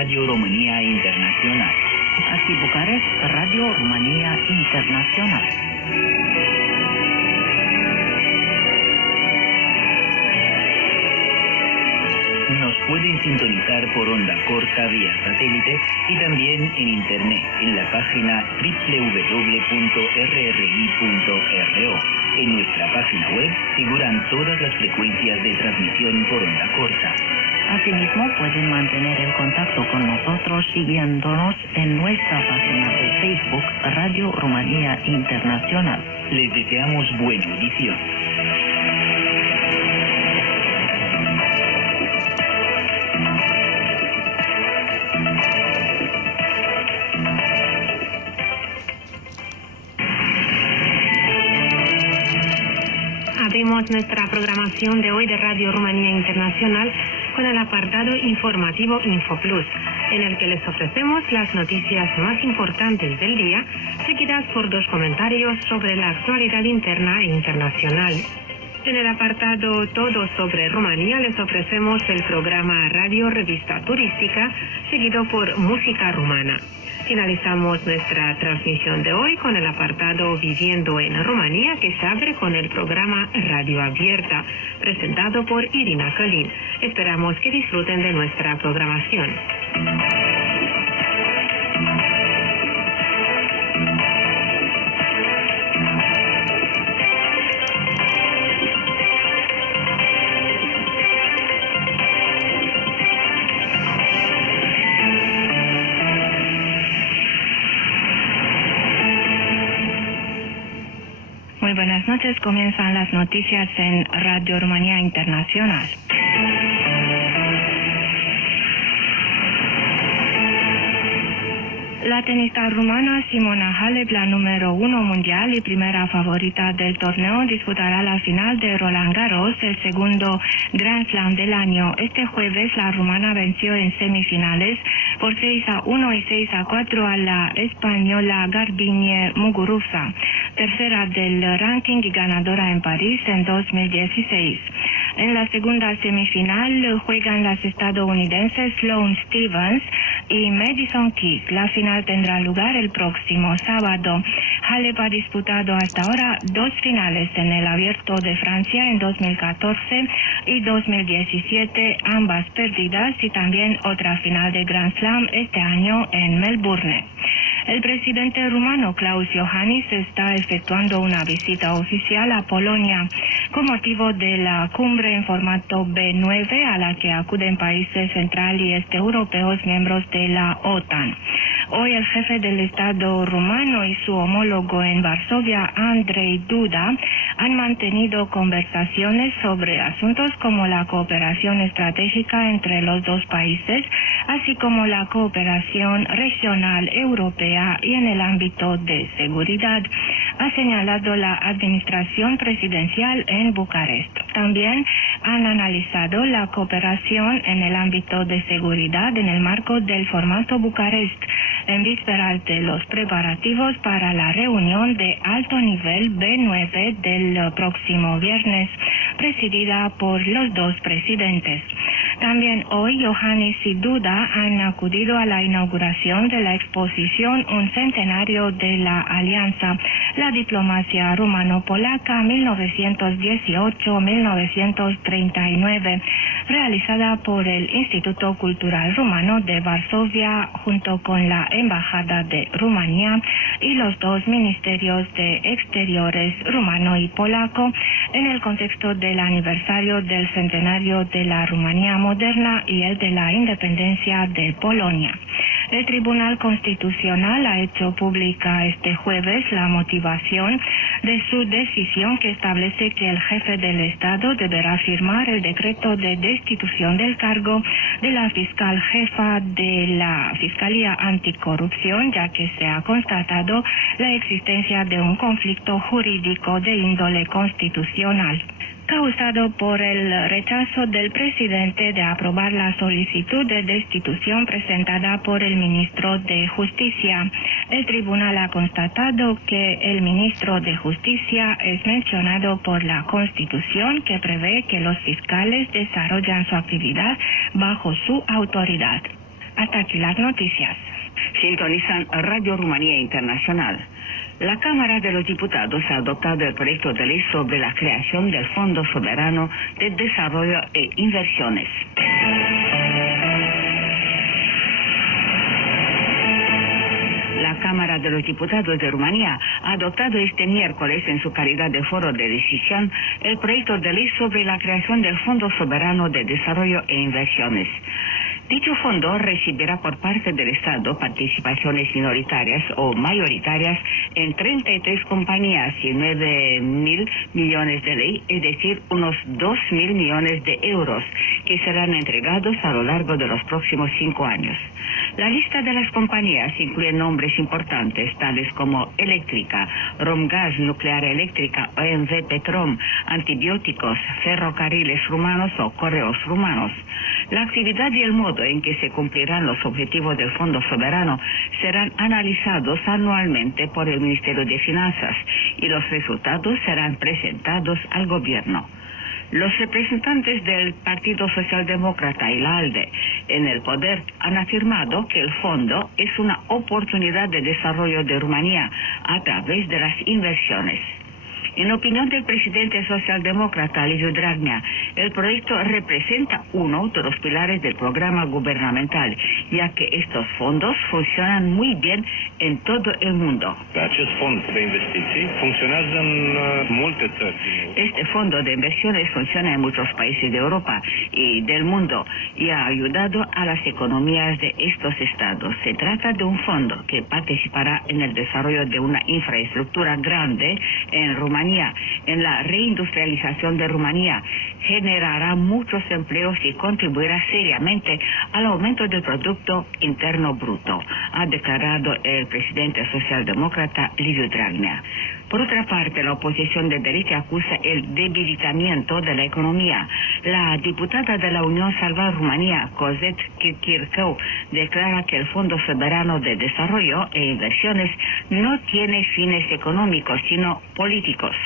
Radio România Internațional. Aquí Bucarest, Radio România Internațional. Nos pueden sintonizar por onda corta vía satélite y también en internet en la página www.rri.ro. En nuestra página web figuran todas las frecuencias de transmisión por onda corta. Asimismo, pueden mantener el contacto con nosotros siguiéndonos en nuestra página de Facebook Radio România Internațional. Les deseamos buena edición. Abrimos nuestra programación de hoy de Radio România Internacional con el apartado informativo InfoPlus, en el que les ofrecemos las noticias más importantes del día, seguidas por dos comentarios sobre la actualidad interna e internacional. En el apartado Todo sobre Rumanía les ofrecemos el programa Radio Revista Turística, seguido por Música Rumana. Finalizamos nuestra transmisión de hoy con el apartado Viviendo en Rumanía, que se abre con el programa Radio Abierta, presentado por Irina Călin. Esperamos que disfruten de nuestra programación. Muy buenas noches, comienzan las noticias en Radio România Internacional. La tenista rumana Simona Halep, la número 1 mundial y primera favorita del torneo, disputará la final de Roland Garros, el segundo Grand Slam del año. Este jueves la rumana venció en semifinales por 6-1 y 6-4 a la española Garbiñe Muguruza, tercera del ranking y ganadora en París en 2016. En la segunda semifinal juegan las estadounidenses Sloane Stephens y Madison Keys. La final tendrá lugar el próximo sábado. Halep ha disputado hasta ahora 2 finales en el Abierto de Francia en 2014 y 2017, ambas perdidas, y también otra final de Grand Slam este año en Melbourne. El presidente rumano Klaus Iohannis está efectuando una visita oficial a Polonia con motivo de la cumbre en formato B9 a la que acuden países central y este europeos miembros de la OTAN. Hoy el jefe del Estado rumano y su homólogo en Varsovia, Andrzej Duda, han mantenido conversaciones sobre asuntos como la cooperación estratégica entre los dos países, así como la cooperación regional europea y en el ámbito de seguridad, ha señalado la administración presidencial en Bucarest. También han analizado la cooperación en el ámbito de seguridad en el marco del formato Bucarest, en vísperas de los preparativos para la reunión de alto nivel B9 del próximo viernes, presidida por los dos presidentes. También hoy Iohannis y Duda han acudido a la inauguración de la exposición Un centenario de la Alianza, la diplomacia rumano-polaca 1918-1939, realizada por el Instituto Cultural Rumano de Varsovia junto con la Embajada de Rumanía y los dos ministerios de Exteriores rumano y polaco en el contexto del aniversario del centenario de la Rumanía moderna y el de la independencia de Polonia. El Tribunal Constitucional ha hecho pública este jueves la motivación de su decisión, que establece que el jefe del Estado deberá firmar el decreto de destitución del cargo de la fiscal jefa de la Fiscalía Anticorrupción, ya que se ha constatado la existencia de un conflicto jurídico de índole constitucional, causado por el rechazo del presidente de aprobar la solicitud de destitución presentada por el ministro de Justicia. El tribunal ha constatado que el ministro de Justicia es mencionado por la Constitución, que prevé que los fiscales desarrollan su actividad bajo su autoridad. Hasta aquí las noticias. Sintonizan Radio Rumanía Internacional. La Cámara de los Diputados ha adoptado el proyecto de ley sobre la creación del Fondo Soberano de Desarrollo e Inversiones. La Cámara de los Diputados de Rumanía ha adoptado este miércoles, en su calidad de foro de decisión, el proyecto de ley sobre la creación del Fondo Soberano de Desarrollo e Inversiones. Dicho fondo recibirá por parte del Estado participaciones minoritarias o mayoritarias en 33 compañías y 9.000 millones de ley, es decir, unos 2.000 millones de euros, que serán entregados a lo largo de los próximos 5 años. La lista de las compañías incluye nombres importantes tales como Eléctrica, Romgaz Nuclear Eléctrica, OMV Petrom, Antibióticos, Ferrocarriles Rumanos o Correos Rumanos. La actividad y el modo en que se cumplirán los objetivos del Fondo Soberano serán analizados anualmente por el Ministerio de Finanzas y los resultados serán presentados al Gobierno. Los representantes del Partido Socialdemócrata y la ALDE en el poder han afirmado que el fondo es una oportunidad de desarrollo de Rumanía a través de las inversiones. En opinión del presidente socialdemócrata Liviu Dragnea, el proyecto representa uno de los pilares del programa gubernamental, ya que estos fondos funcionan muy bien en todo el mundo. Acest fond de investiții funcționează în multe țări. Este fondo de inversiones funciona en muchos países de Europa y del mundo y ha ayudado a las economías de estos estados. Se trata de un fondo que participará en el desarrollo de una infraestructura grande en Rumanía, en la reindustrialización de Rumanía, generará muchos empleos y contribuirá seriamente al aumento del Producto Interno Bruto, ha declarado el presidente socialdemócrata Liviu Dragnea. Por otra parte, la oposición de derecha acusa el debilitamiento de la economía. La diputada de la Unión Salvar Rumanía, Cozet Chirchircău, declara que el Fondo Soberano de Desarrollo e Inversiones no tiene fines económicos, sino políticos.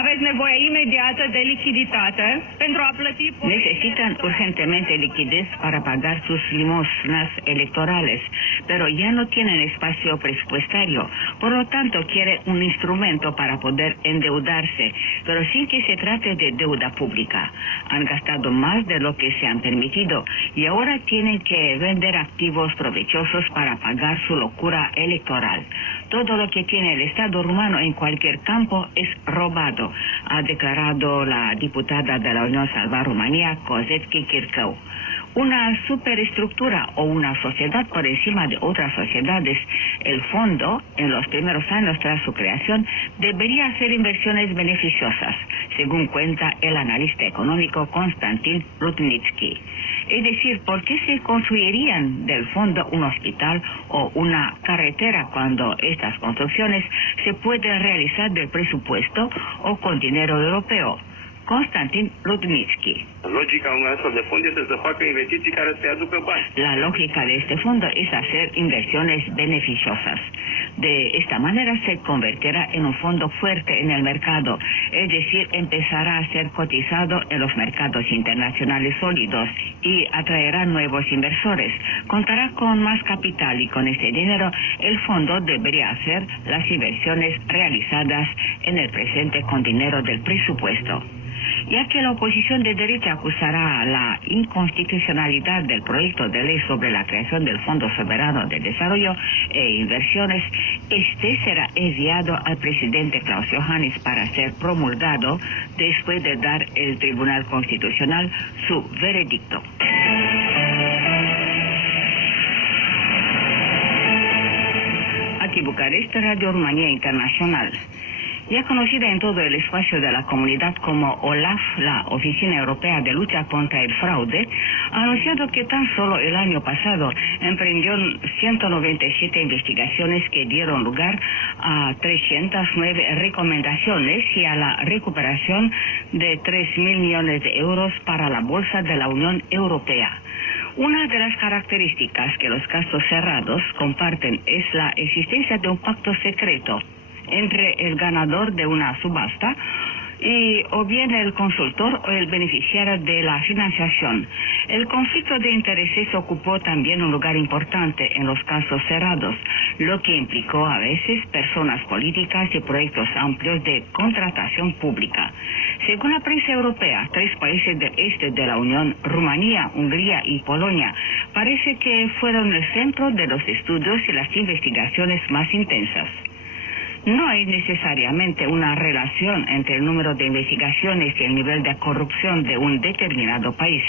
Aveți nevoie imediată de lichiditate pentru a plăti... Necesitan urgentemente liquidez para pagar sus limosnas electorales, pero ya no tienen espacio presupuestario. Por lo tanto, quiere un instrumento para poder endeudarse, pero sin que se trate de deuda pública. Han gastado más de lo que se han permitido y ahora tienen que vender activos provechosos para pagar su locura electoral. Todo lo que tiene el Estado rumano en cualquier campo es robado, ha declarado la diputada de la Unión Salvar Rumanía, Cozet Chirchircău. Una superestructura o una sociedad por encima de otras sociedades, el fondo, en los primeros años tras su creación, debería hacer inversiones beneficiosas, según cuenta el analista económico Constantin Rudnitsky. Es decir, ¿por qué se construirían del fondo un hospital o una carretera cuando estas construcciones se pueden realizar del presupuesto o con dinero europeo? Constantin Rudnitsky. Logica unui astfel de fond este să facă investiții care să-i aducă bani. La lógica de este fondo es hacer inversiones beneficiosas. De esta manera se convertirá en un fondo fuerte en el mercado, es decir, empezará a ser cotizado en los mercados internacionales sólidos y atraerá nuevos inversores. Contará con más capital y con este dinero el fondo debería hacer las inversiones realizadas en el presente con dinero del presupuesto. Ya que la oposición de derecha acusará la inconstitucionalidad del proyecto de ley sobre la creación del Fondo Soberano de Desarrollo e Inversiones, este será enviado al presidente Klaus Iohannis para ser promulgado después de dar el Tribunal Constitucional su veredicto. Aquí Bucarest, Radio Rumanía Internacional. Ya conocida en todo el espacio de la comunidad como OLAF, la Oficina Europea de Lucha contra el Fraude, ha anunciado que tan solo el año pasado emprendió 197 investigaciones que dieron lugar a 309 recomendaciones y a la recuperación de 3.000 millones de euros para la Bolsa de la Unión Europea. Una de las características que los casos cerrados comparten es la existencia de un pacto secreto entre el ganador de una subasta o bien el consultor o el beneficiario de la financiación. El conflicto de intereses ocupó también un lugar importante en los casos cerrados, lo que implicó a veces personas políticas y proyectos amplios de contratación pública. Según la prensa europea, 3 países del este de la Unión, Rumanía, Hungría y Polonia, parece que fueron el centro de los estudios y las investigaciones más intensas. No hay necesariamente una relación entre el número de investigaciones y el nivel de corrupción de un determinado país.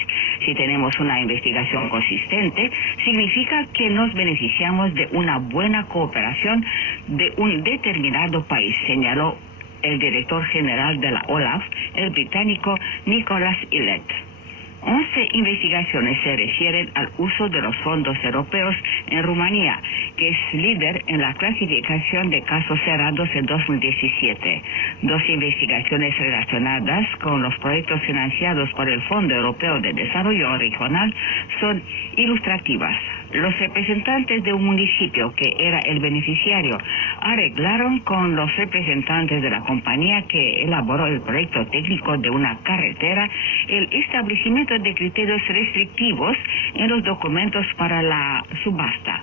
Si tenemos una investigación consistente, significa que nos beneficiamos de una buena cooperación de un determinado país, señaló el director general de la OLAF, el británico Nicholas Eallet. 11 investigaciones se refieren al uso de los fondos europeos en Rumanía, que es líder en la clasificación de casos cerrados en 2017. 2 investigaciones relacionadas con los proyectos financiados por el Fondo Europeo de Desarrollo Regional son ilustrativas. Los representantes de un municipio que era el beneficiario arreglaron con los representantes de la compañía que elaboró el proyecto técnico de una carretera el establecimiento de criterios restrictivos en los documentos para la subasta.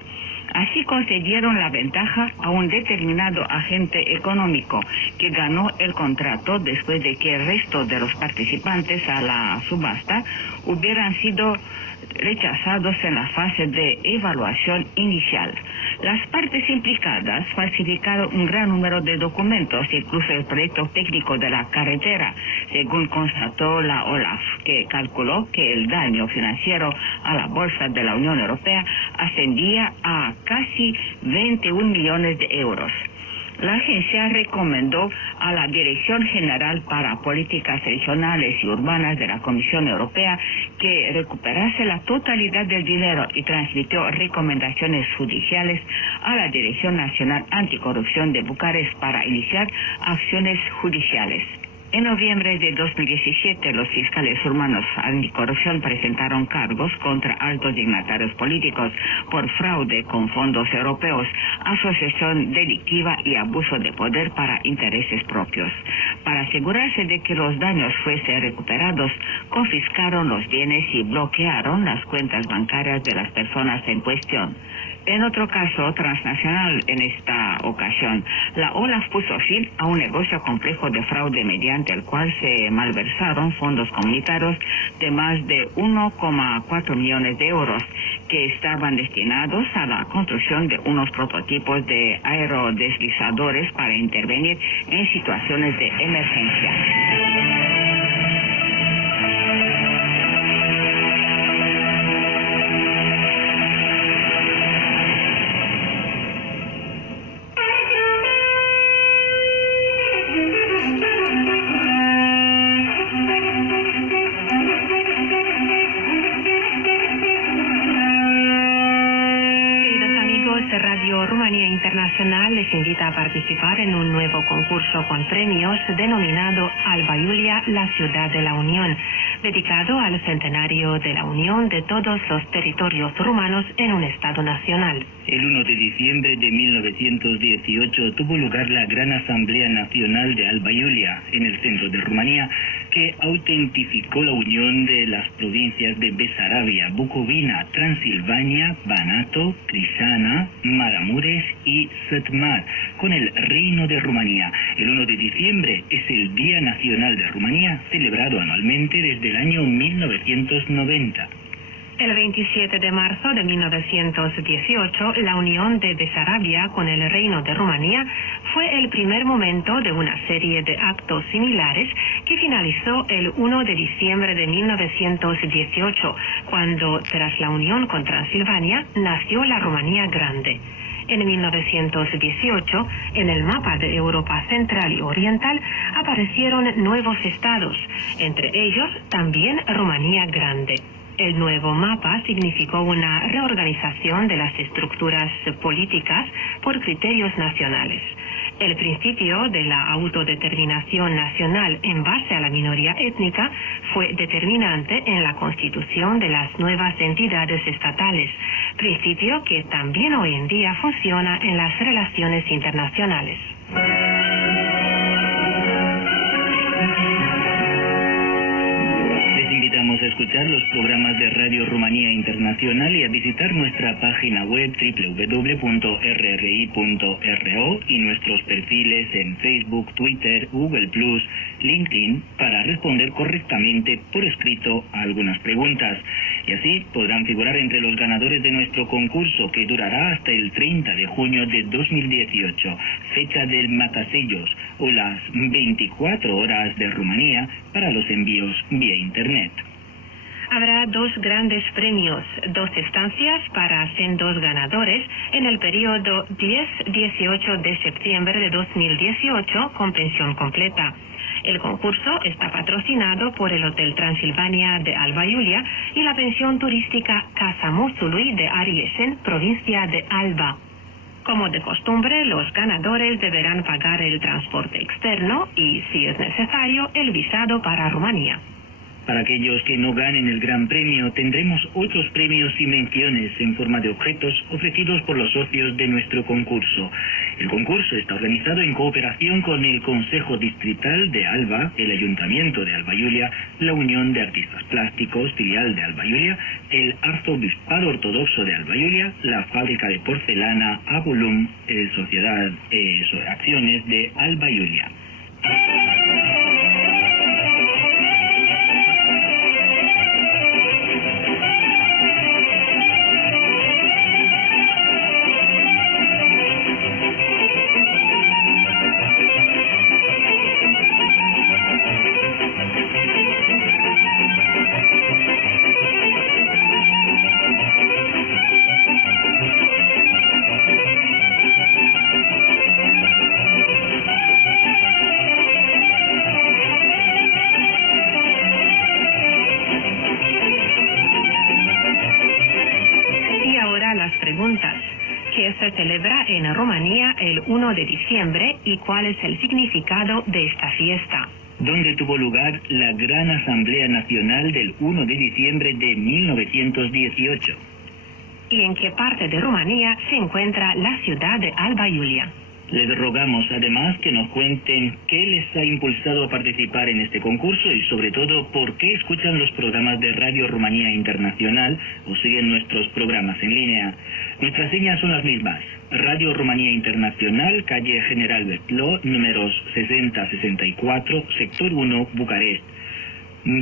Así concedieron la ventaja a un determinado agente económico que ganó el contrato después de que el resto de los participantes a la subasta hubieran sido rechazados en la fase de evaluación inicial. Las partes implicadas falsificaron un gran número de documentos, incluso el proyecto técnico de la carretera, según constató la OLAF, que calculó que el daño financiero a la Bolsa de la Unión Europea ascendía a casi 21 millones de euros. La agencia recomendó a la Dirección General para Políticas Regionales y Urbanas de la Comisión Europea que recuperase la totalidad del dinero y transmitió recomendaciones judiciales a la Dirección Nacional Anticorrupción de Bucarest para iniciar acciones judiciales. En noviembre de 2017, los fiscales urbanos anticorrupción presentaron cargos contra altos dignatarios políticos por fraude con fondos europeos, asociación delictiva y abuso de poder para intereses propios. Para asegurarse de que los daños fuesen recuperados, confiscaron los bienes y bloquearon las cuentas bancarias de las personas en cuestión. En otro caso transnacional en esta ocasión, la OLAF puso fin a un negocio complejo de fraude mediante el cual se malversaron fondos comunitarios de más de 1,4 millones de euros que estaban destinados a la construcción de unos prototipos de aerodeslizadores para intervenir en situaciones de emergencia. Les invita a participar en un nuevo concurso con premios denominado Alba Iulia, la ciudad de la Unión, dedicado al centenario de la unión de todos los territorios rumanos en un Estado nacional. El 1 de diciembre de 1918 tuvo lugar la Gran Asamblea Nacional de Alba Iulia, en el centro de Rumanía, que autentificó la unión de las provincias de Besarabia, Bucovina, Transilvania, Banato, Crișana, Maramureș y Sătmar con el Reino de Rumanía. El 1 de diciembre es el Día Nacional de Rumanía, celebrado anualmente desde el año 1990. El 27 de marzo de 1918, la unión de Besarabia con el Reino de Rumanía fue el primer momento de una serie de actos similares que finalizó el 1 de diciembre de 1918, cuando, tras la unión con Transilvania, nació la Rumanía Grande. En 1918, en el mapa de Europa Central y Oriental, aparecieron nuevos estados, entre ellos también Rumanía Grande. El nuevo mapa significó una reorganización de las estructuras políticas por criterios nacionales. El principio de la autodeterminación nacional en base a la minoría étnica fue determinante en la constitución de las nuevas entidades estatales, principio que también hoy en día funciona en las relaciones internacionales. a escuchar los programas de Radio Rumanía Internacional y a visitar nuestra página web www.rri.ro y nuestros perfiles en Facebook, Twitter, Google+, LinkedIn para responder correctamente por escrito a algunas preguntas. Y así podrán figurar entre los ganadores de nuestro concurso que durará hasta el 30 de junio de 2018, fecha del matasellos, o las 24 horas de Rumanía para los envíos vía Internet. Habrá 2 grandes premios, 2 estancias para 102 ganadores en el periodo 10-18 de septiembre de 2018 con pensión completa. El concurso está patrocinado por el Hotel Transilvania de Alba Iulia y la pensión turística Casa Musului de Ariesen, provincia de Alba. Como de costumbre, los ganadores deberán pagar el transporte externo y, si es necesario, el visado para Rumanía. Para aquellos que no ganen el gran premio, tendremos otros premios y menciones en forma de objetos ofrecidos por los socios de nuestro concurso. El concurso está organizado en cooperación con el Consejo Distrital de Alba, el Ayuntamiento de Alba Iulia, la Unión de Artistas Plásticos, filial de Alba Iulia, el Arzobispado Ortodoxo de Alba Iulia, la Fábrica de Porcelana Abulum, Sociedad Acciones de Alba Iulia. ¿Qué se celebra en Rumanía el 1 de diciembre y cuál es el significado de esta fiesta? Donde tuvo lugar la Gran Asamblea Nacional del 1 de diciembre de 1918. ¿Y en qué parte de Rumanía se encuentra la ciudad de Alba Iulia? Les rogamos además que nos cuenten qué les ha impulsado a participar en este concurso y sobre todo por qué escuchan los programas de Radio Rumanía Internacional o siguen nuestros programas en línea. Nuestras señas son las mismas. Radio Rumanía Internacional, calle General Bertló, números 6064, sector 1, Bucarest.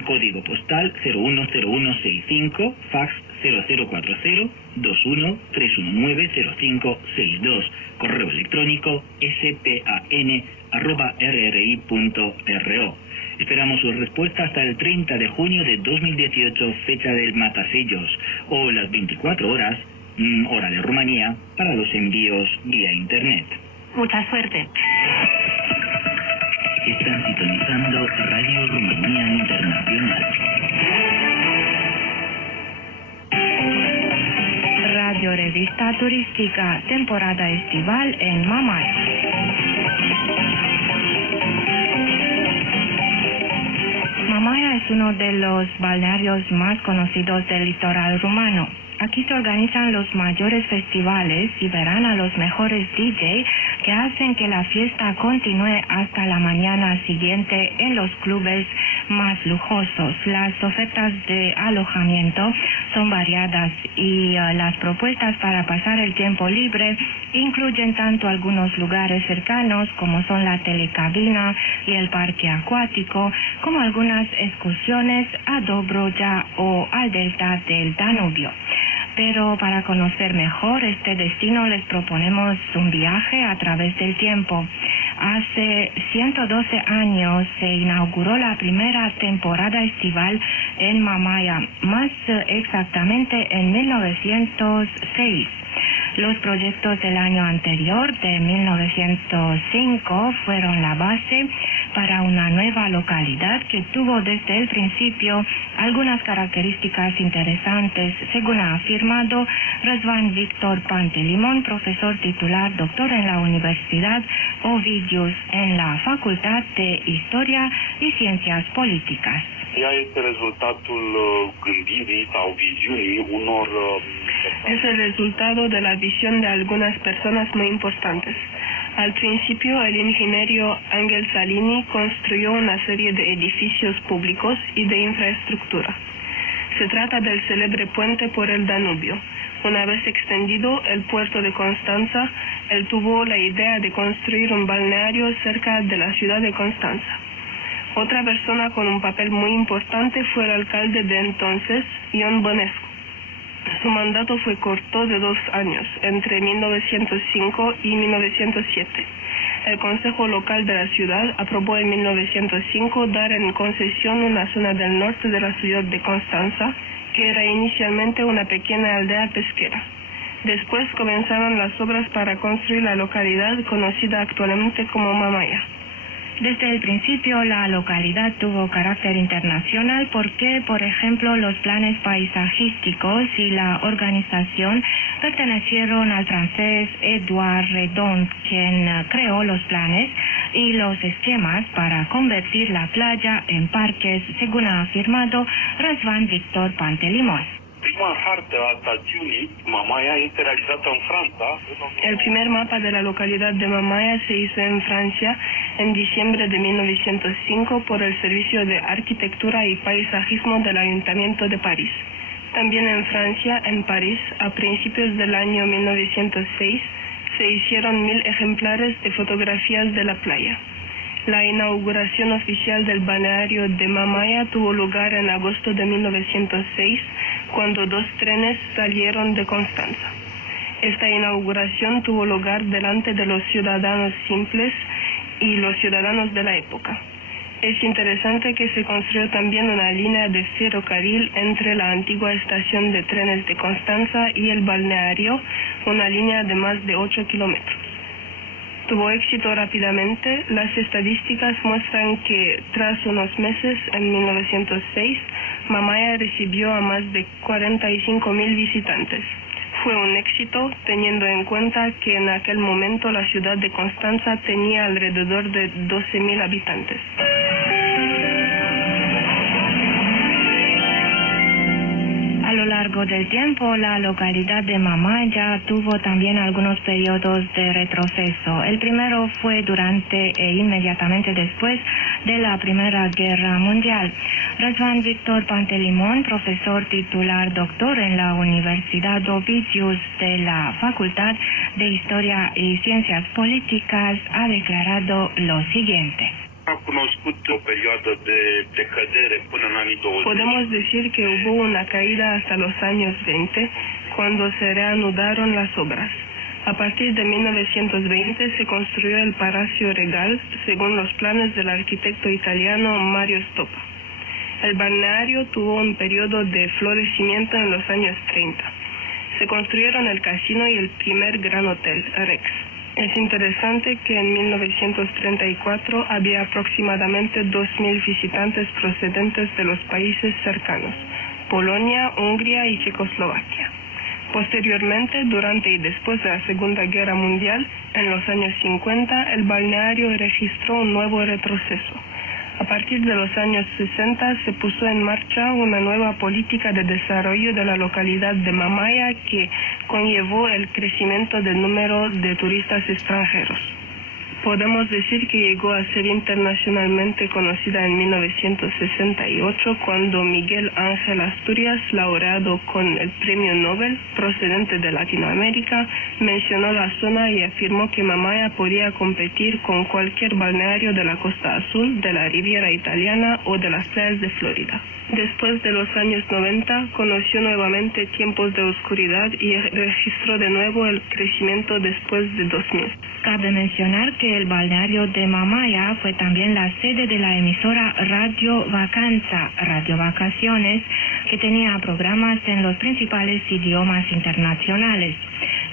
Código postal 010165, fax 0040-21-319-0562, correo electrónico span@rri.ro. Esperamos su respuesta hasta el 30 de junio de 2018, fecha del matasellos, o las 24 horas, hora de Rumanía, para los envíos vía Internet. Mucha suerte. Están sintonizando Radio Rumanía Internacional. Radio Revista Turística, temporada estival en Mamaia. Mamaia es uno de los balnearios más conocidos del litoral rumano. Aquí se organizan los mayores festivales y verán a los mejores DJ que hacen que la fiesta continúe hasta la mañana siguiente en los clubes más lujosos. Las ofertas de alojamiento son variadas y las propuestas para pasar el tiempo libre incluyen tanto algunos lugares cercanos como son la telecabina y el parque acuático, como algunas excursiones a Dobroja o al delta del Danubio. Pero para conocer mejor este destino les proponemos un viaje a través del tiempo. Hace 112 años se inauguró la primera temporada estival en Mamaia, más exactamente en 1906. Los proyectos del año anterior, de 1905, fueron la base para una nueva localidad que tuvo desde el principio algunas características interesantes, según ha afirmado Răzvan Victor Pantelimon, profesor titular, doctor en la Universidad Ovidius, en la Facultad de Historia y Ciencias Políticas. Ea este rezultatul gândirii sau viziunii unor Es el resultado de la visión de algunas personas muy importantes. Al principio, el ingeniero Ángel Salini construyó una serie de edificios públicos y de infraestructura. Se trata del célebre puente por el Danubio. Una vez extendido el puerto de Constanza, él tuvo la idea de construir un balneario cerca de la ciudad de Constanza. Otra persona con un papel muy importante fue el alcalde de entonces, Ion Bănescu. Su mandato fue corto de 2 años, entre 1905 y 1907. El Consejo Local de la ciudad aprobó en 1905 dar en concesión una zona del norte de la ciudad de Constanza, que era inicialmente una pequeña aldea pesquera. Después comenzaron las obras para construir la localidad conocida actualmente como Mamaia. Desde el principio la localidad tuvo carácter internacional porque, por ejemplo, los planes paisajísticos y la organización pertenecieron al francés Edouard Redon, quien creó los planes y los esquemas para convertir la playa en parques, según ha afirmado Răzvan Victor Pantelimon. Prima hartă a stațiunii Mamaia este realizată în Franța. El primer mapa de la localidad de Mamaia se hizo en Francia en diciembre de 1905 por el Servicio de Arquitectura y Paisajismo del Ayuntamiento de París. También en Francia, en París, a principios del año 1906, se hicieron 1000 ejemplares de fotografías de la playa. La inauguración oficial del balneario de Mamaia tuvo lugar en agosto de 1906, cuando 2 trenes salieron de Constanza. Esta inauguración tuvo lugar delante de los ciudadanos simples y los ciudadanos de la época. Es interesante que se construyó también una línea de ferrocarril entre la antigua estación de trenes de Constanza y el balneario, una línea de más de 8 kilómetros. Tuvo éxito rápidamente. Las estadísticas muestran que tras unos meses, en 1906, Mamaia recibió a más de 45.000 visitantes. Fue un éxito teniendo en cuenta que en aquel momento la ciudad de Constanza tenía alrededor de 12.000 habitantes. A lo largo del tiempo, la localidad de Mamaia tuvo también algunos periodos de retroceso. El primero fue durante e inmediatamente después de la Primera Guerra Mundial. Răzvan Victor Pantelimon, profesor titular doctor en la Universidad Ovidius de la Facultad de Historia y Ciencias Políticas, ha declarado lo siguiente. A cunoscut o perioadă de decădere până în anii 20. Podemos decir que hubo una caída hasta los años 20, cuando se reanudaron las obras. A partir de 1920 se construyó el Palacio Regal, según los planes del arquitecto italiano Mario Stoppa. El balneario tuvo un periodo de florecimiento en los años 30. Se construyeron el casino y el primer gran hotel, Rex. Es interesante que en 1934 había aproximadamente 2.000 visitantes procedentes de los países cercanos, Polonia, Hungría y Checoslovaquia. Posteriormente, durante y después de la Segunda Guerra Mundial, en los años 50, el balneario registró un nuevo retroceso. A partir de los años 60 se puso en marcha una nueva política de desarrollo de la localidad de Mamaia que conllevó el crecimiento del número de turistas extranjeros. Podemos decir que llegó a ser internacionalmente conocida en 1968 cuando Miguel Ángel Asturias, laureado con el Premio Nobel procedente de Latinoamérica, mencionó la zona y afirmó que Mamaia podía competir con cualquier balneario de la costa azul, de la Riviera Italiana o de las playas de Florida. Después de los años 90, conoció nuevamente tiempos de oscuridad y registró de nuevo el crecimiento después de 2000. Cabe mencionar que el balneario de Mamaia fue también la sede de la emisora Radio Vacanza, Radio Vacaciones, que tenía programas en los principales idiomas internacionales.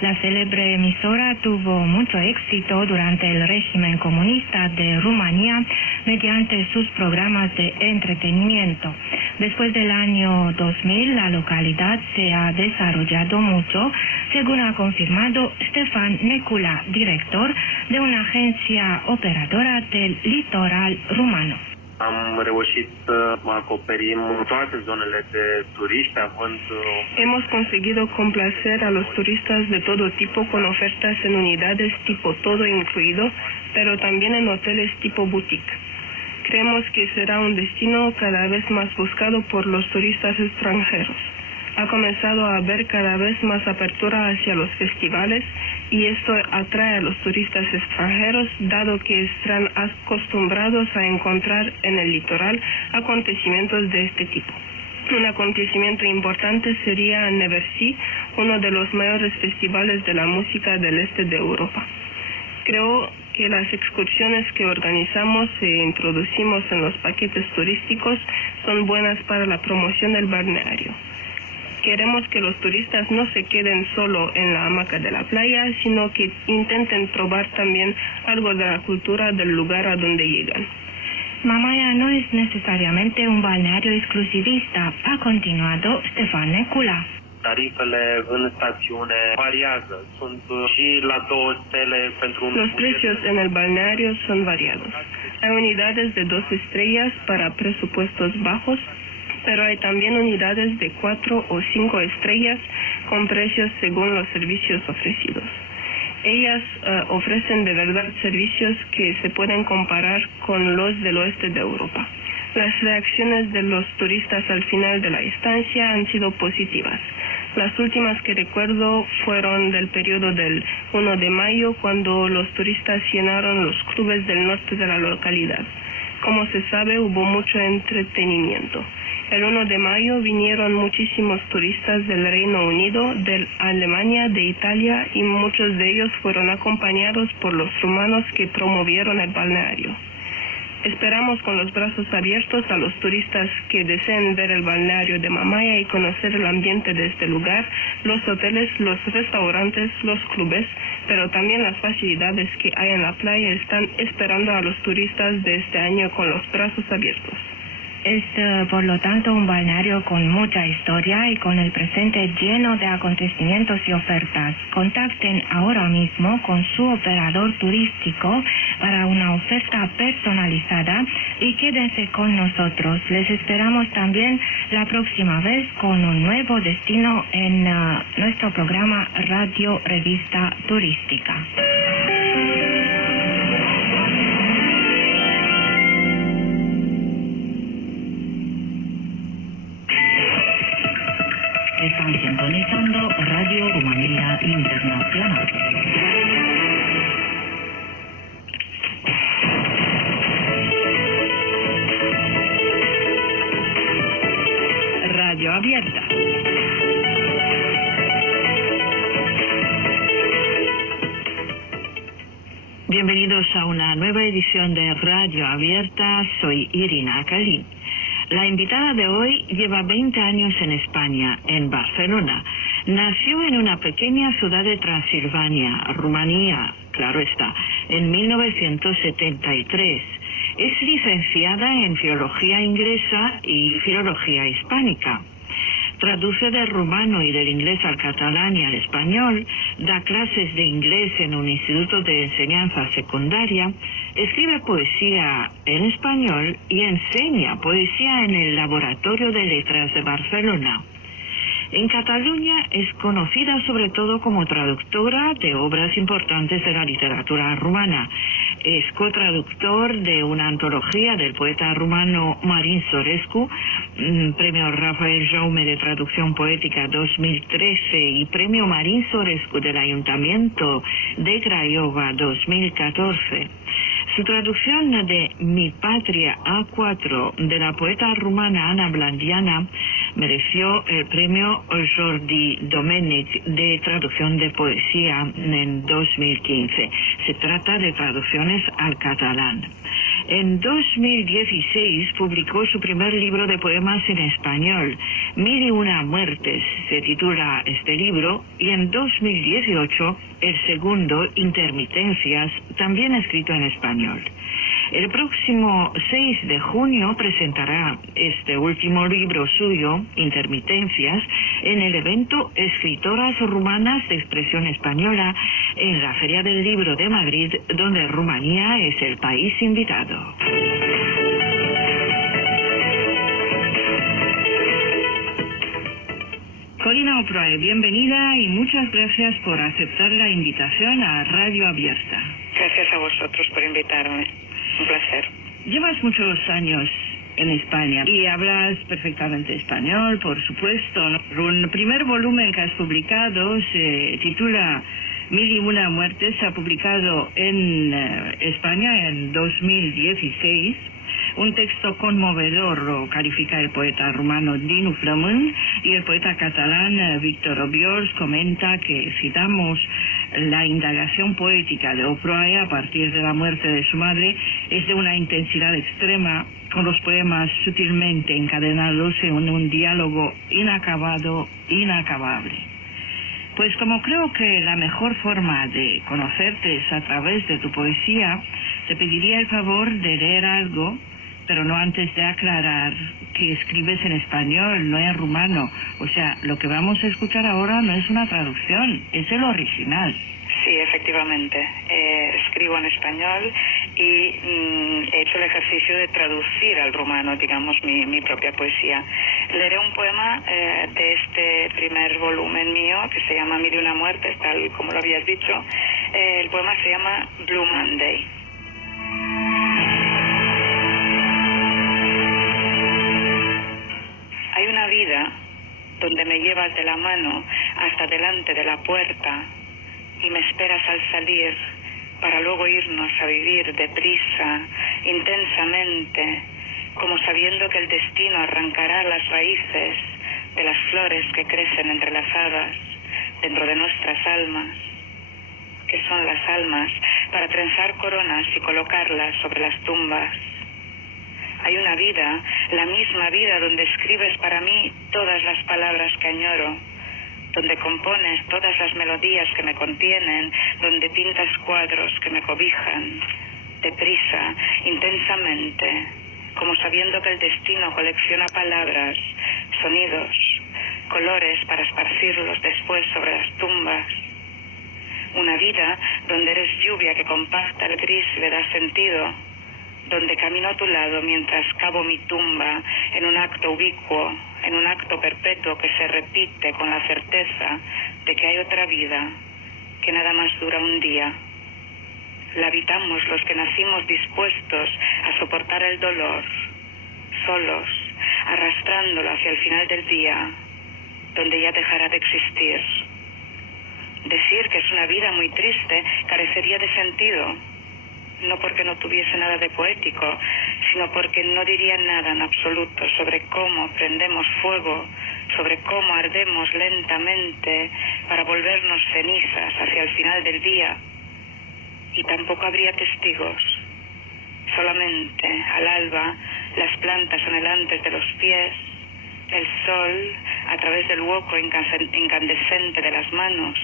La célebre emisora tuvo mucho éxito durante el régimen comunista de Rumanía mediante sus programas de entretenimiento. Después del año 2000, la localidad se ha desarrollado mucho, según ha confirmado Stefan Necula, director de una agencia operadora del litoral rumano. Am reușit să acoperim toate zonele de turiști, având... Hemos conseguido complacer a los turistas de todo tipo con ofertas en unidades tipo todo incluido, pero también en hoteles tipo boutique. Creemos que será un destino cada vez más buscado por los turistas extranjeros. Ha comenzado a haber cada vez más apertura hacia los festivales y esto atrae a los turistas extranjeros, dado que están acostumbrados a encontrar en el litoral acontecimientos de este tipo. Un acontecimiento importante sería Neversea, uno de los mayores festivales de la música del este de Europa. Creo que las excursiones que organizamos e introducimos en los paquetes turísticos son buenas para la promoción del balneario. Queremos que los turistas no se queden solo en la hamaca de la playa, sino que intenten probar también algo de la cultura del lugar a donde llegan. Mamaia no es necesariamente un balneario exclusivista, ha continuado Stefan Necula. Tarifele în stațiune variază. Sunt și la 2 stele pentru un... Los precios en el balneario son variados. Hay unidades de 2 estrellas para presupuestos bajos, pero hay también unidades de 4 o 5 estrellas con precios según los servicios ofrecidos. Ellas ofrecen de verdad servicios que se pueden comparar con los del oeste de Europa. Las reacciones de los turistas al final de la estancia han sido positivas. Las últimas que recuerdo fueron del periodo del 1 de mayo, cuando los turistas llenaron los clubes del norte de la localidad. Como se sabe, hubo mucho entretenimiento. El 1 de mayo vinieron muchísimos turistas del Reino Unido, de Alemania, de Italia, y muchos de ellos fueron acompañados por los rumanos que promovieron el balneario. Esperamos con los brazos abiertos a los turistas que deseen ver el balneario de Mamaia y conocer el ambiente de este lugar, los hoteles, los restaurantes, los clubes, pero también las facilidades que hay en la playa están esperando a los turistas de este año con los brazos abiertos. Es, por lo tanto, un balneario con mucha historia y con el presente lleno de acontecimientos y ofertas. Contacten ahora mismo con su operador turístico para una oferta personalizada y quédense con nosotros. Les esperamos también la próxima vez con un nuevo destino en nuestro programa Radio Revista Turística. Están sintonizando Radio Rumanía Internacional. Radio Abierta. Bienvenidos a una nueva edición de Radio Abierta. Soy Irina Kalin. La invitada de hoy lleva 20 años en España, en Barcelona. Nació en una pequeña ciudad de Transilvania, Rumanía, claro está, en 1973. Es licenciada en Filología Inglesa y Filología Hispánica. Traduce del rumano y del inglés al catalán y al español, da clases de inglés en un instituto de enseñanza secundaria, escribe poesía en español y enseña poesía en el Laboratorio de Letras de Barcelona. En Cataluña es conocida sobre todo como traductora de obras importantes de la literatura rumana. Es cotraductor de una antología del poeta rumano Marin Sorescu, Premio Rafael Jaume de Traducción Poética 2013 y Premio Marin Sorescu del Ayuntamiento de Craiova 2014. Su traducción de Mi Patria A4 de la poeta rumana Ana Blandiana mereció el premio Jordi Domènech de traducción de poesía en 2015. Se trata de traducciones al catalán. En 2016 publicó su primer libro de poemas en español, 1001 muertes, se titula este libro, y en 2018 el segundo, Intermitencias, también escrito en español. El próximo 6 de junio presentará este último libro suyo, Intermitencias, en el evento Escritoras Rumanas de Expresión Española en la Feria del Libro de Madrid, donde Rumanía es el país invitado. Corina Oproe, bienvenida y muchas gracias por aceptar la invitación a Radio Abierta. Gracias a vosotros por invitarme. Un placer. llevas muchos años en España y hablas perfectamente español, por supuesto, ¿no? Un primer volumen que has publicado se titula 1001 muertes, se ha publicado en España en 2016. Un texto conmovedor lo califica el poeta rumano Dinu Flamun, y el poeta catalán Víctor Obiols comenta que, citamos, la indagación poética de Oproae a partir de la muerte de su madre es de una intensidad extrema, con los poemas sutilmente encadenados en un diálogo inacabado, inacabable. Pues como creo que la mejor forma de conocerte es a través de tu poesía, te pediría el favor de leer algo, pero no antes de aclarar que escribes en español, no en rumano. O sea, lo que vamos a escuchar ahora no es una traducción, es el original. Sí, efectivamente. Escribo en español y he hecho el ejercicio de traducir al rumano, digamos, mi propia poesía. Leeré un poema de este primer volumen mío que se llama 1001 muertes, tal como lo habías dicho. El poema se llama Blue Monday. Hay una vida donde me llevas de la mano hasta delante de la puerta y me esperas al salir para luego irnos a vivir deprisa, intensamente, como sabiendo que el destino arrancará las raíces de las flores que crecen entrelazadas dentro de nuestras almas, que son las almas, para trenzar coronas y colocarlas sobre las tumbas. Hay una vida, la misma vida donde escribes para mí todas las palabras que añoro, donde compones todas las melodías que me contienen, donde pintas cuadros que me cobijan, deprisa, intensamente, como sabiendo que el destino colecciona palabras, sonidos, colores para esparcirlos después sobre las tumbas. Una vida donde eres lluvia que compacta el gris y le da sentido, donde camino a tu lado mientras cavo mi tumba en un acto ubicuo, en un acto perpetuo que se repite con la certeza de que hay otra vida, que nada más dura un día. La habitamos los que nacimos dispuestos a soportar el dolor, solos, arrastrándolo hacia el final del día, donde ya dejará de existir. Decir que es una vida muy triste carecería de sentido, no porque no tuviese nada de poético, sino porque no diría nada en absoluto sobre cómo prendemos fuego, sobre cómo ardemos lentamente para volvernos cenizas hacia el final del día. Y tampoco habría testigos. Solamente al alba las plantas anhelantes de los pies, el sol a través del hueco incandescente de las manos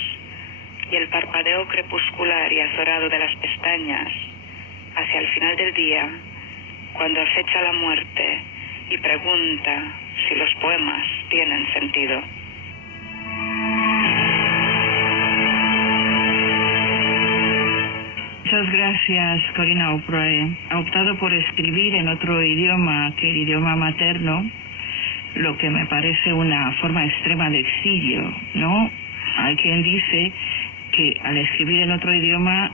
y el parpadeo crepuscular y azorado de las pestañas hacia el final del día, cuando acecha la muerte y pregunta si los poemas tienen sentido. Muchas gracias, Corina Oproae. Ha optado por escribir en otro idioma que el idioma materno, lo que me parece una forma extrema de exilio, ¿no? Hay quien dice que al escribir en otro idioma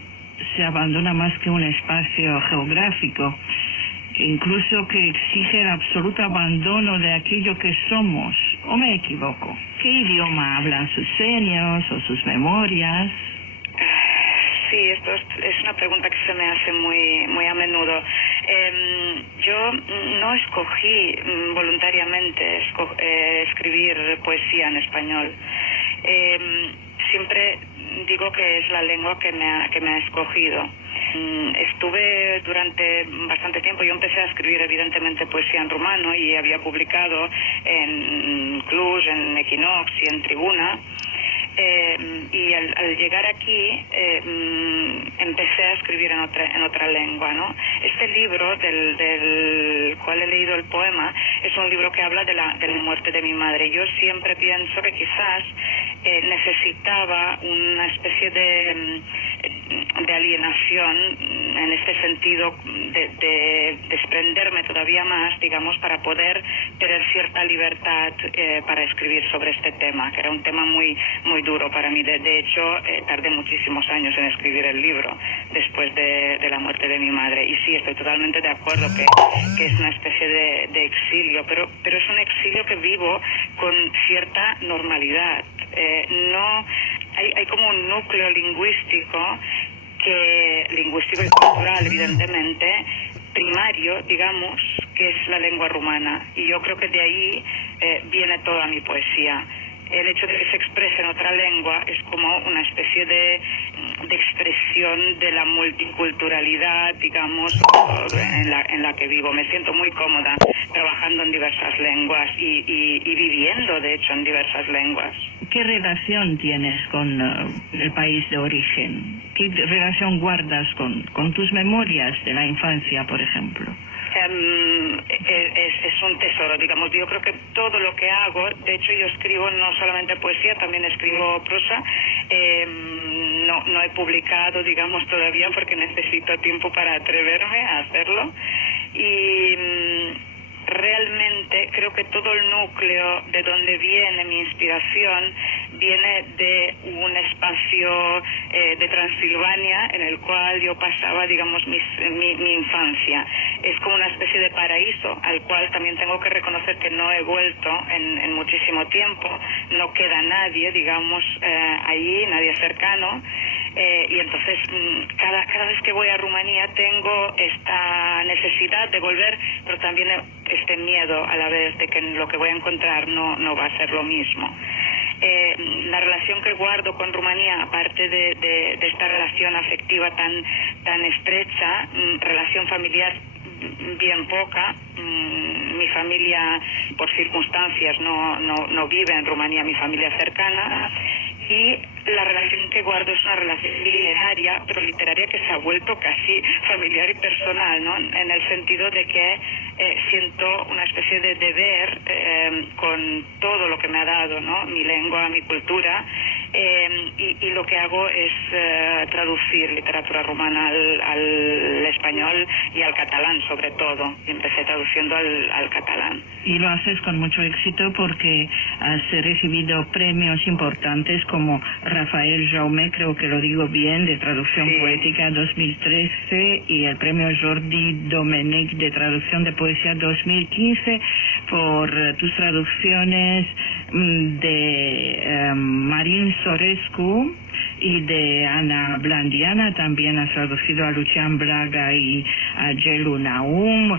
se abandona más que un espacio geográfico, incluso que exige el absoluto abandono de aquello que somos. ¿O me equivoco? ¿Qué idioma hablan sus sueños o sus memorias? Sí, esto es una pregunta que se me hace muy a menudo. Yo no escogí voluntariamente escribir poesía en español. Siempre digo que es la lengua que me ha escogido. Estuve durante bastante tiempo, yo empecé a escribir evidentemente poesía en rumano y había publicado en Cluj, en Equinox y en Tribuna. Y al llegar aquí empecé a escribir en otra lengua, ¿no? Este libro del cual he leído el poema es un libro que habla de la muerte de mi madre. Yo siempre pienso que quizás necesitaba una especie de de alienación, en este sentido de desprenderme todavía más, digamos, para poder tener cierta libertad para escribir sobre este tema, que era un tema muy muy duro para mí. De hecho, tardé muchísimos años en escribir el libro después de la muerte de mi madre. Y sí, estoy totalmente de acuerdo que es una especie de exilio, pero es un exilio que vivo con cierta normalidad. No hay como un núcleo lingüístico y cultural, evidentemente, primario, digamos, que es la lengua rumana, y yo creo que de ahí viene toda mi poesía. El hecho de que se exprese en otra lengua es como una especie de expresión de la multiculturalidad, digamos, en la que vivo. Me siento muy cómoda trabajando en diversas lenguas y viviendo, de hecho, en diversas lenguas. ¿Qué relación tienes con el país de origen? ¿Qué relación guardas con tus memorias de la infancia, por ejemplo? Es un tesoro, digamos. Yo creo que todo lo que hago, de hecho yo escribo no solamente poesía, también escribo prosa. No he publicado, digamos, todavía porque necesito tiempo para atreverme a hacerlo. Y realmente creo que todo el núcleo de donde viene mi inspiración viene de un espacio de Transilvania en el cual yo pasaba, digamos, mi infancia. Es como una especie de paraíso al cual también tengo que reconocer que no he vuelto en muchísimo tiempo. No queda nadie, digamos, allí, nadie cercano. Y entonces cada vez que voy a Rumanía tengo esta necesidad de volver, pero también este miedo a la vez de que lo que voy a encontrar no va a ser lo mismo. La relación que guardo con Rumanía, aparte de esta relación afectiva tan estrecha, relación familiar bien poca. Mi familia, por circunstancias, no vive en Rumanía, mi familia cercana. Y la relación que guardo es una relación literaria, pero literaria que se ha vuelto casi familiar y personal, ¿no? En el sentido de que siento una especie de deber con todo lo que me ha dado, ¿no? Mi lengua, mi cultura, y lo que hago es traducir literatura rumana al español y al catalán, sobre todo. Y empecé traduciendo al catalán. Y lo haces con mucho éxito porque has recibido premios importantes como Rafael Jaume, creo que lo digo bien, de traducción poética 2013, y el premio Jordi Domènech de traducción de poesía 2015 por tus traducciones de Marín Sorescu y de Ana Blandiana. También has traducido a Lucian Braga y a Gelu Naum.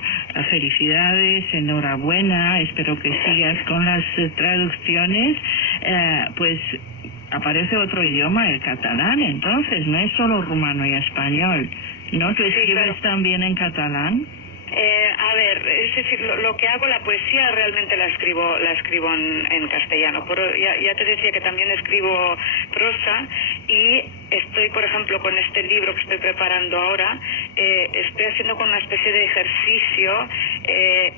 Felicidades, enhorabuena, espero que sigas con las traducciones. Pues aparece otro idioma, el catalán, entonces no es solo rumano y español, ¿no? ¿Tú escribes también en catalán? A ver, es decir, lo que hago, la poesía realmente la escribo en castellano, pero ya te decía que también escribo prosa, y estoy, por ejemplo, con este libro que estoy preparando ahora, estoy haciendo con una especie de ejercicio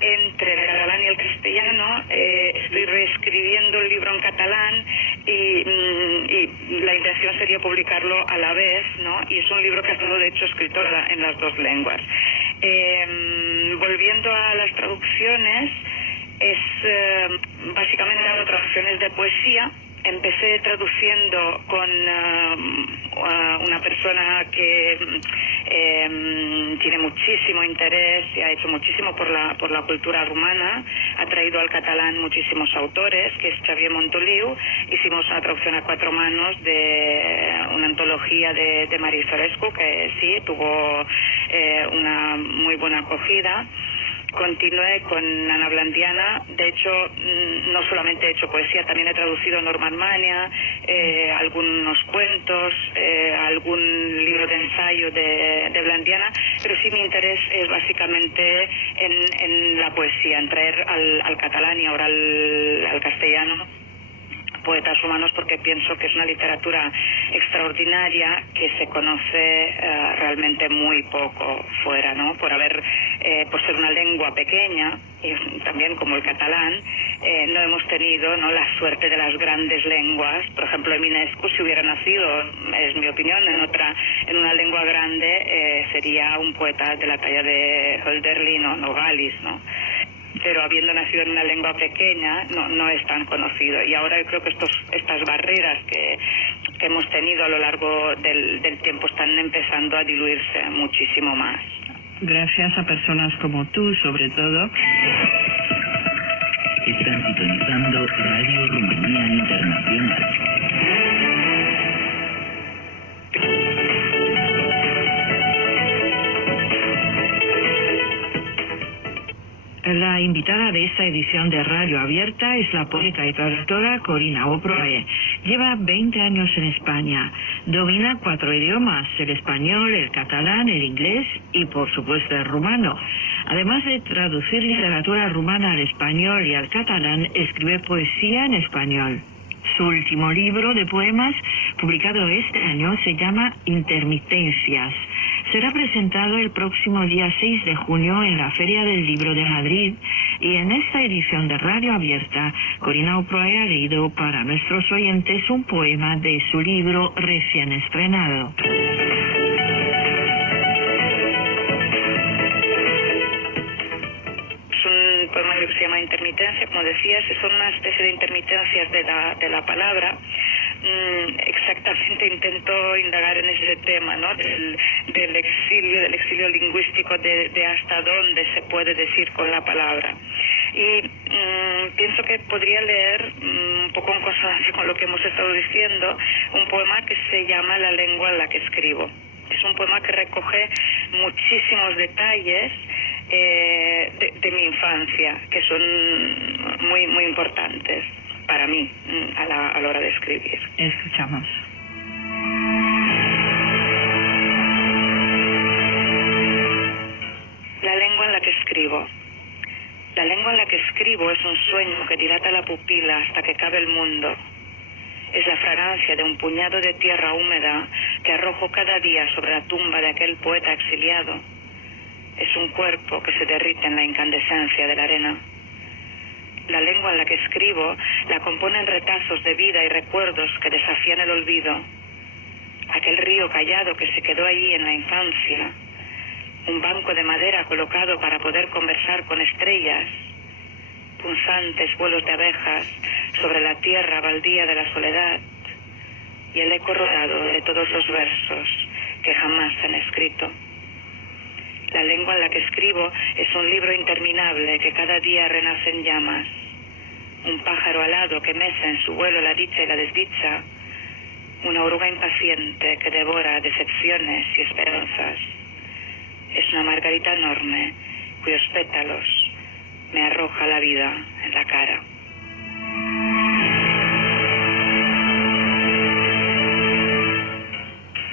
entre el catalán y el castellano. Estoy reescribiendo el libro en catalán y la intención sería publicarlo a la vez, ¿no? Y es un libro que ha sido, de hecho, escrito en las dos lenguas. Volviendo a las traducciones, básicamente hago traducciones de poesía. Empecé traduciendo con una persona que tiene muchísimo interés y ha hecho muchísimo por la cultura rumana. Ha traído al catalán muchísimos autores, que es Xavier Montoliu. Hicimos una traducción a 4 manos de una antología de Marín Sorescu, que sí, tuvo una muy buena acogida. Continué con Ana Blandiana. De hecho, no solamente he hecho poesía, también he traducido Norman Mania, algunos cuentos, algún libro de ensayo de Blandiana, pero sí mi interés es básicamente en la poesía, en traer al catalán y ahora al castellano poetas rumanos, porque pienso que es una literatura extraordinaria que se conoce realmente muy poco fuera, ¿no? Por ser una lengua pequeña, y también como el catalán, no hemos tenido, ¿no?, la suerte de las grandes lenguas. Por ejemplo, Eminescu, si hubiera nacido, es mi opinión, en una lengua grande, sería un poeta de la talla de Hölderlin o Novalis, ¿no? Pero habiendo nacido en una lengua pequeña, no es tan conocido. Y ahora yo creo que estas barreras que hemos tenido a lo largo del tiempo están empezando a diluirse muchísimo más. Gracias a personas como tú, sobre todo. Están sintonizando Radio Rumanía Internacional. La invitada de esta edición de Radio Abierta es la poeta y traductora Corina Oproe. Lleva 20 años en España. Domina 4 idiomas: el español, el catalán, el inglés y, por supuesto, el rumano. Además de traducir literatura rumana al español y al catalán, escribe poesía en español. Su último libro de poemas, publicado este año, se llama Intermitencias. Será presentado el próximo día 6 de junio en la Feria del Libro de Madrid, y en esta edición de Radio Abierta, Corina Oproe ha leído para nuestros oyentes un poema de su libro recién estrenado. Es un poema que se llama Intermitencia, como decías, son una especie de intermitencias de la palabra. Exactamente intento indagar en ese tema, ¿no?, del exilio lingüístico, de hasta dónde se puede decir con la palabra. Y pienso que podría leer, un poco en consonancia con lo que hemos estado diciendo, un poema que se llama La lengua en la que escribo. Es un poema que recoge muchísimos detalles de mi infancia, que son muy, muy importantes para mí a la hora de escribir. Escuchamos. La lengua en la que escribo. La lengua en la que escribo es un sueño que dilata la pupila hasta que cabe el mundo. Es la fragancia de un puñado de tierra húmeda que arrojo cada día sobre la tumba de aquel poeta exiliado. Es un cuerpo que se derrite en la incandescencia de la arena. La lengua en la que escribo la componen retazos de vida y recuerdos que desafían el olvido. Aquel río callado que se quedó allí en la infancia. Un banco de madera colocado para poder conversar con estrellas. Punzantes vuelos de abejas sobre la tierra baldía de la soledad. Y el eco rodado de todos los versos que jamás se han escrito. La lengua en la que escribo es un libro interminable que cada día renace en llamas. Un pájaro alado que mece en su vuelo la dicha y la desdicha. Una oruga impaciente que devora decepciones y esperanzas. Es una margarita enorme cuyos pétalos me arroja la vida en la cara.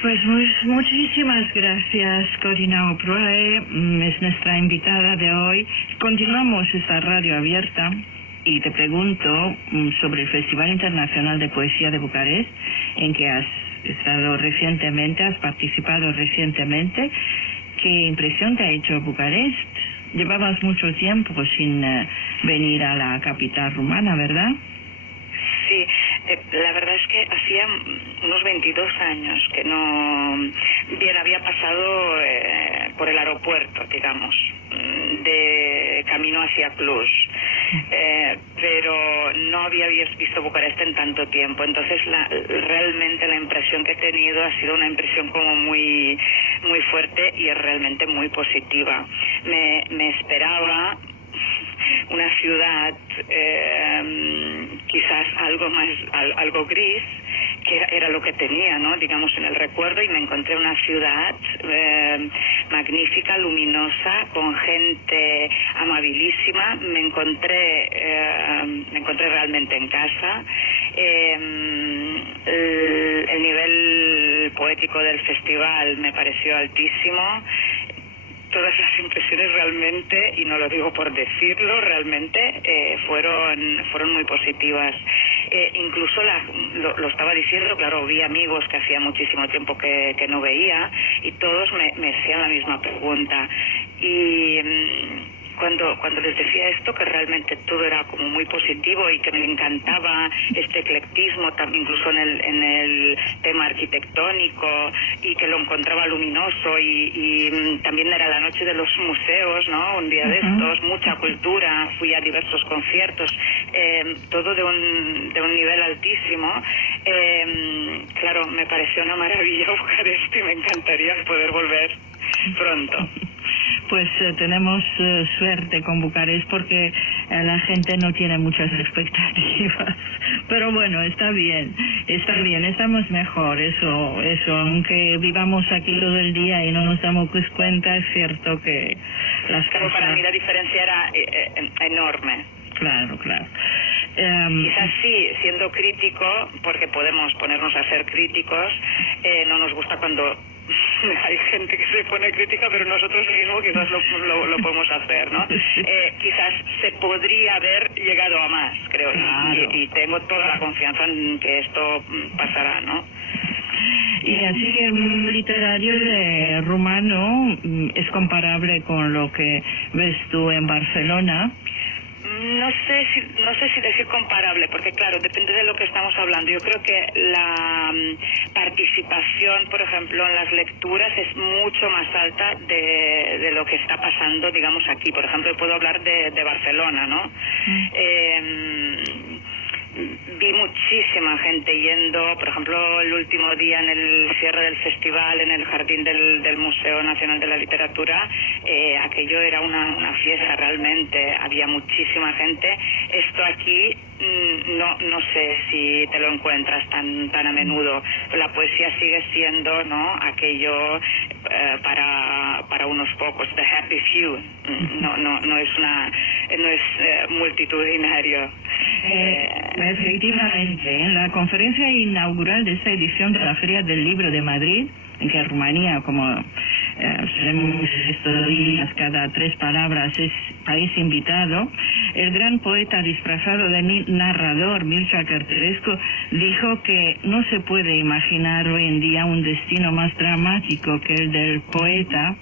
Pues muchísimas gracias, Corina Oproe, es nuestra invitada de hoy. Continuamos esta radio abierta y te pregunto sobre el Festival Internacional de Poesía de Bucarest, en que has estado recientemente, has participado recientemente. ¿Qué impresión te ha hecho Bucarest? Llevabas mucho tiempo sin venir a la capital rumana, ¿verdad? Sí, la verdad es que hacía unos 22 años que no bien había pasado por el aeropuerto, digamos, de camino hacia Cluj, pero no había visto Bucarest en tanto tiempo. Entonces realmente la impresión que he tenido ha sido una impresión como muy muy fuerte y realmente muy positiva. Me esperaba una ciudad quizás algo gris, que era lo que tenía, ¿no?, digamos, en el recuerdo, y me encontré una ciudad magnífica, luminosa, con gente amabilísima. Me encontré realmente en casa. El nivel poético del festival me pareció altísimo. Todas las impresiones realmente, y no lo digo por decirlo, realmente fueron muy positivas. Incluso lo estaba diciendo, claro, vi amigos que hacía muchísimo tiempo que no veía y todos me hacían la misma pregunta. Y cuando les decía esto, que realmente todo era como muy positivo y que me encantaba este eclectismo, incluso en el tema arquitectónico, y que lo encontraba luminoso, y también era la noche de los museos, ¿no? Un día de estos, mucha cultura, fui a diversos conciertos, todo de un nivel altísimo. Claro, me pareció una maravilla buscar esto y me encantaría poder volver pronto. Pues tenemos suerte con Bucarest porque la gente no tiene muchas expectativas. Pero bueno, está bien, estamos mejor, eso, aunque vivamos aquí todo el día y no nos damos cuenta, es cierto que las cosas... Para mí la diferencia era enorme. Claro. Quizás sí, siendo crítico, porque podemos ponernos a ser críticos, no nos gusta cuando hay gente que se pone crítica, pero nosotros mismos quizás lo podemos hacer, ¿no? Quizás se podría haber llegado a más, creo, claro. y tengo toda la confianza en que esto pasará, ¿no? Y así que el literario rumano es comparable con lo que ves tú en Barcelona. No sé si decir comparable, porque claro, depende de lo que estamos hablando. Yo creo que la participación, por ejemplo, en las lecturas es mucho más alta de lo que está pasando, digamos, aquí. Por ejemplo, puedo hablar de Barcelona, ¿no? Vi muchísima gente yendo, por ejemplo, el último día en el cierre del festival, en el jardín del Museo Nacional de la Literatura, aquello era una fiesta realmente, había muchísima gente. Esto aquí no sé si te lo encuentras tan a menudo. La poesía sigue siendo, ¿no?, aquello para unos pocos, the happy few. No es multitudinario. Efectivamente, en la conferencia inaugural de esta edición de la Feria del Libro de Madrid, en que Rumanía, como sabemos estos días, cada 3 palabras es país invitado, el gran poeta disfrazado de narrador Mircea Cărtărescu dijo que no se puede imaginar hoy en día un destino más dramático que el del poeta,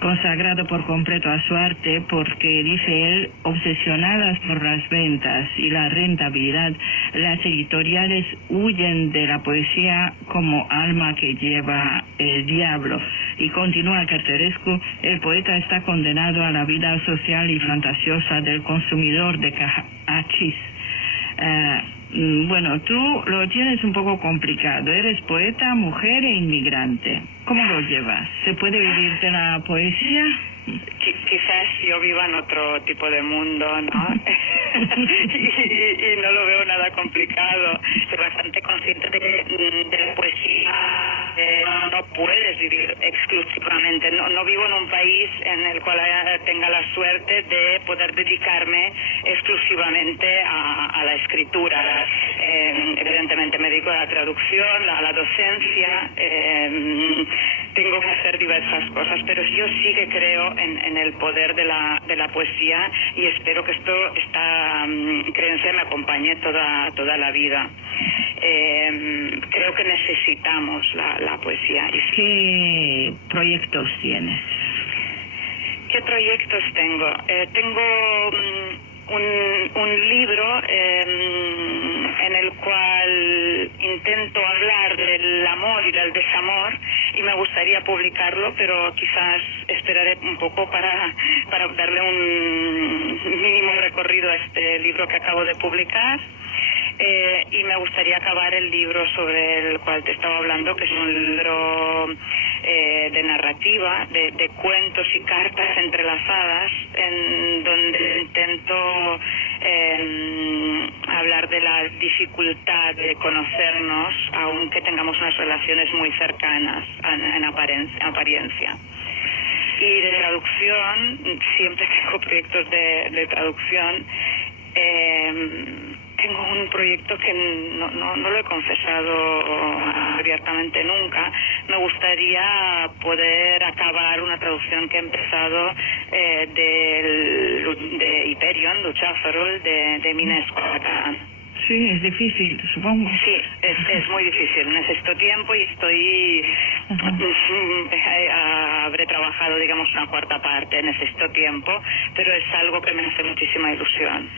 consagrado por completo a su arte, porque, dice él, obsesionadas por las ventas y la rentabilidad, las editoriales huyen de la poesía como alma que lleva el diablo. Y continúa Cărtărescu, el poeta está condenado a la vida social y fantasiosa del consumidor de hachís. Bueno, tú lo tienes un poco complicado. Eres poeta, mujer e inmigrante. ¿Cómo lo llevas? ¿Se puede vivir de la poesía? Quizás yo viva en otro tipo de mundo, ¿no? y no lo veo nada complicado. Soy bastante consciente de la poesía. No puedes vivir exclusivamente. No vivo en un país en el cual tenga la suerte de poder dedicarme exclusivamente a la escritura. Evidentemente me dedico a la traducción, a la docencia. Tengo que hacer diversas cosas, pero yo sí que creo en el poder de la poesía y espero que esta creencia me acompañe toda la vida. Creo que necesitamos la poesía. ¿Qué proyectos tienes? ¿Qué proyectos tengo? Tengo un libro en el cual intento hablar del amor y del desamor y me gustaría publicarlo, pero quizás esperaré un poco para darle un mínimo recorrido a este libro que acabo de publicar. Y me gustaría acabar el libro sobre el cual te estaba hablando, que es un libro de narrativa, de cuentos y cartas entrelazadas, en donde intento hablar de la dificultad de conocernos, aunque tengamos unas relaciones muy cercanas en apariencia. Y de traducción, siempre tengo proyectos de traducción. Tengo un proyecto que no lo he confesado abiertamente nunca. Me gustaría poder acabar una traducción que he empezado de Hyperion, Luchaferul, de Eminescu. Sí, es difícil, supongo. Sí, es muy difícil. Necesito tiempo y habré trabajado, digamos, una cuarta parte. Necesito tiempo, pero es algo que me hace muchísima ilusión.